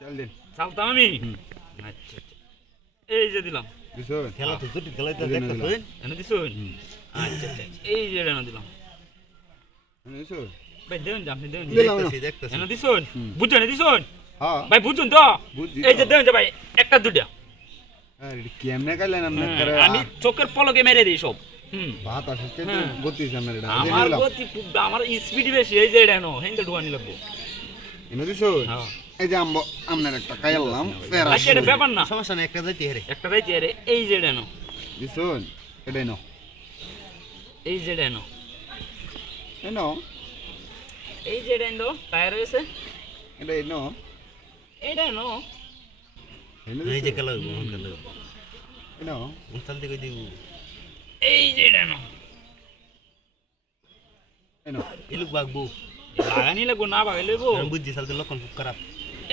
চল দিন চালতাম আমি আচ্ছা এই যে দিলাম দিছো খেলা তো জুটি খেলা তো দেখতেছেন এনে দিছুন আচ্ছা এই যে এনে দিলাম দিছো ভাই দেন আপনি দেন দেখতেছি দেখতেছি এনে দিছুন বুঝছেন দিছুন হ্যাঁ ভাই বুঝুন তো বুঝছি এই যে দেন যে ভাই একটা দুটা আরে কেমনে কাইলেন আপনি করে আমি চোখের পলকে মেরে দিই সব ভাত আসছে তো হ্যাঁ। গতি সামনে এটা আমার গতি খুব আমার স্পিড বেশি এই যে এটা নো হেনতে ঢুকানি লাগবো এনে দিছো হ্যাঁ এই যে আমনের একটা খাইলাম ফেরা আচ্ছা এটা ব্যাপার না সমস্যা নাই একটা যাইতে হেরে একটা যাইতে আরে এই যে এটা নো দিছো এটাই নাও এই যে এটা নো এই নাও এই যে এটা নো টায়ার হয়েছে এটাই নাও এটা নো এনে এই যে দিছো খেলা হইবো খেলা এই নাও উনতাল দিকে দিব এই যে এটা নো এই নাও ইলুক বাগবো লাগানি লাগবো না বাগাই লইবো আমি বুঝছি সালতে লক্ষণ খুব খারাপ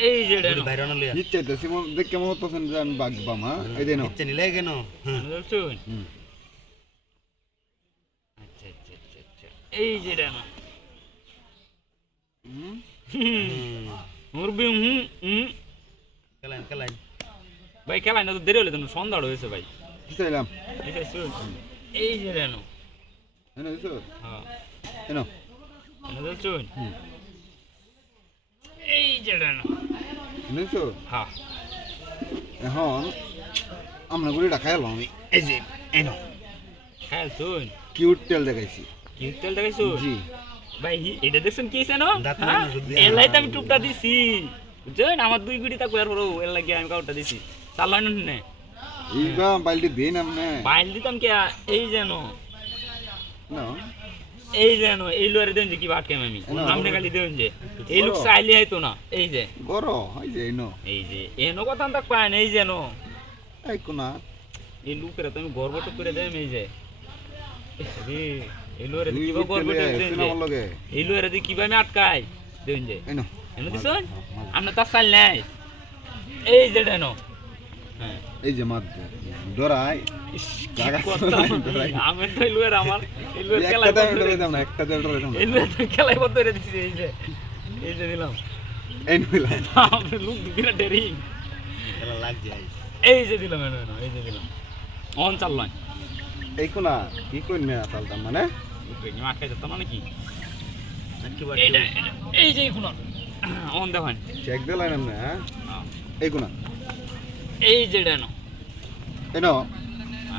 এই যে এটা নো বাইরে না লইয়া ইচ্ছে তো সিমন দেখ কেমন পছন্দ যে আমি বাগবাম হ্যাঁ এই যে নাও ইচ্ছে নিলে কেন বুঝছুন হুম আচ্ছা আচ্ছা আচ্ছা আচ্ছা এই যে এটা নো হুম মুরবি খেলাইন খেলাইন ভাই খেলাই না তো দেরি হলে তো সন্ধ্যা হয়েছে ভাই দিছাইলাম ঠিক আছে এই যে এটা নো এনে দিছো হ্যাঁ এই নাও এনে দেখছুন হুম এই যে এটা নো এনে দিছো হ্যাঁ এখন আমরা গুলিটা খাইলাম আমি এই যে এই নাও হ্যাঁ শুন কিউট তেল দেখাইছি কি তেল দেখাইছো জি ভাই এটা দেখছেন কি না দাঁত হ্যাঁ নাই না শুধু। এলাই তো আমি টুপটা দিছি বুঝছেন আমার দুই গুড়ি থাকবে আর এর লাগে আমি কাউটা দিছি চালাই না এইবা বাইলটি দিন আপনি বাইল দিতাম কে এই যেন না এই যেন এই লোয়ারে দেন যে কি বাট কেম আমি না। সামনে খালি দেন যে এই লোক চাইলে হয়তো না এই যে গরো এই যে নো এই যে এনো কথা তাক পায় না এই যেন এই কোনা এই লোকেরা তুমি গর্বট করে দেম এই যে রে এই লোয়ারে দুই কিবা গর্বট দেন সিনা যে ভাল লাগে এই লোয়ারে দি কিবা আমি আটকাই দেন যে এই নো এনে দিছন আমরা তার চাল নাই এই যে দেন হ্যাঁ এই যে মাত ডরাই ইস, কি জাগা কথা। ডরাই। আমি তো এই লোয়ার আমার এই লোয়ার একটা খেলাই দাম বন্ধ ডরাই করে- দাম না একটা দাম ডরাই দাম না এই লোয়ার তো খেলাই বন্ধ করে দিছি এই যে দিলাম এই নইলাম আপনি লোক বিরাট ডেরি খেলা লাগছে আই এই যে দিলাম এই যে দিলাম অন চাললাম এই কোনা কি কই না চালতাম মানে আটকাই যেতাম না নাকি একেবারে এইটা এই যে এখন অন দেখেন চেক দিলাম না হ্যাঁ এই কোনা এই যে ডানো এই নো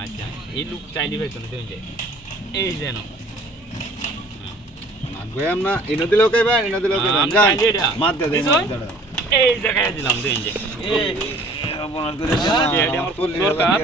আচ্ছা এই লোক চাইলি হইতো না দেখুন যে এই যে নো নাগয়াম না ইনো দিলেও কইবা ইনো দিলেও কইবা আমি যা চাইলি এটা। মাত দে দে দিছুন? দাঁড়া এই জায়গায় দিলাম দেখুন যে এই আপনার করে এটা আমার খুব দরকার।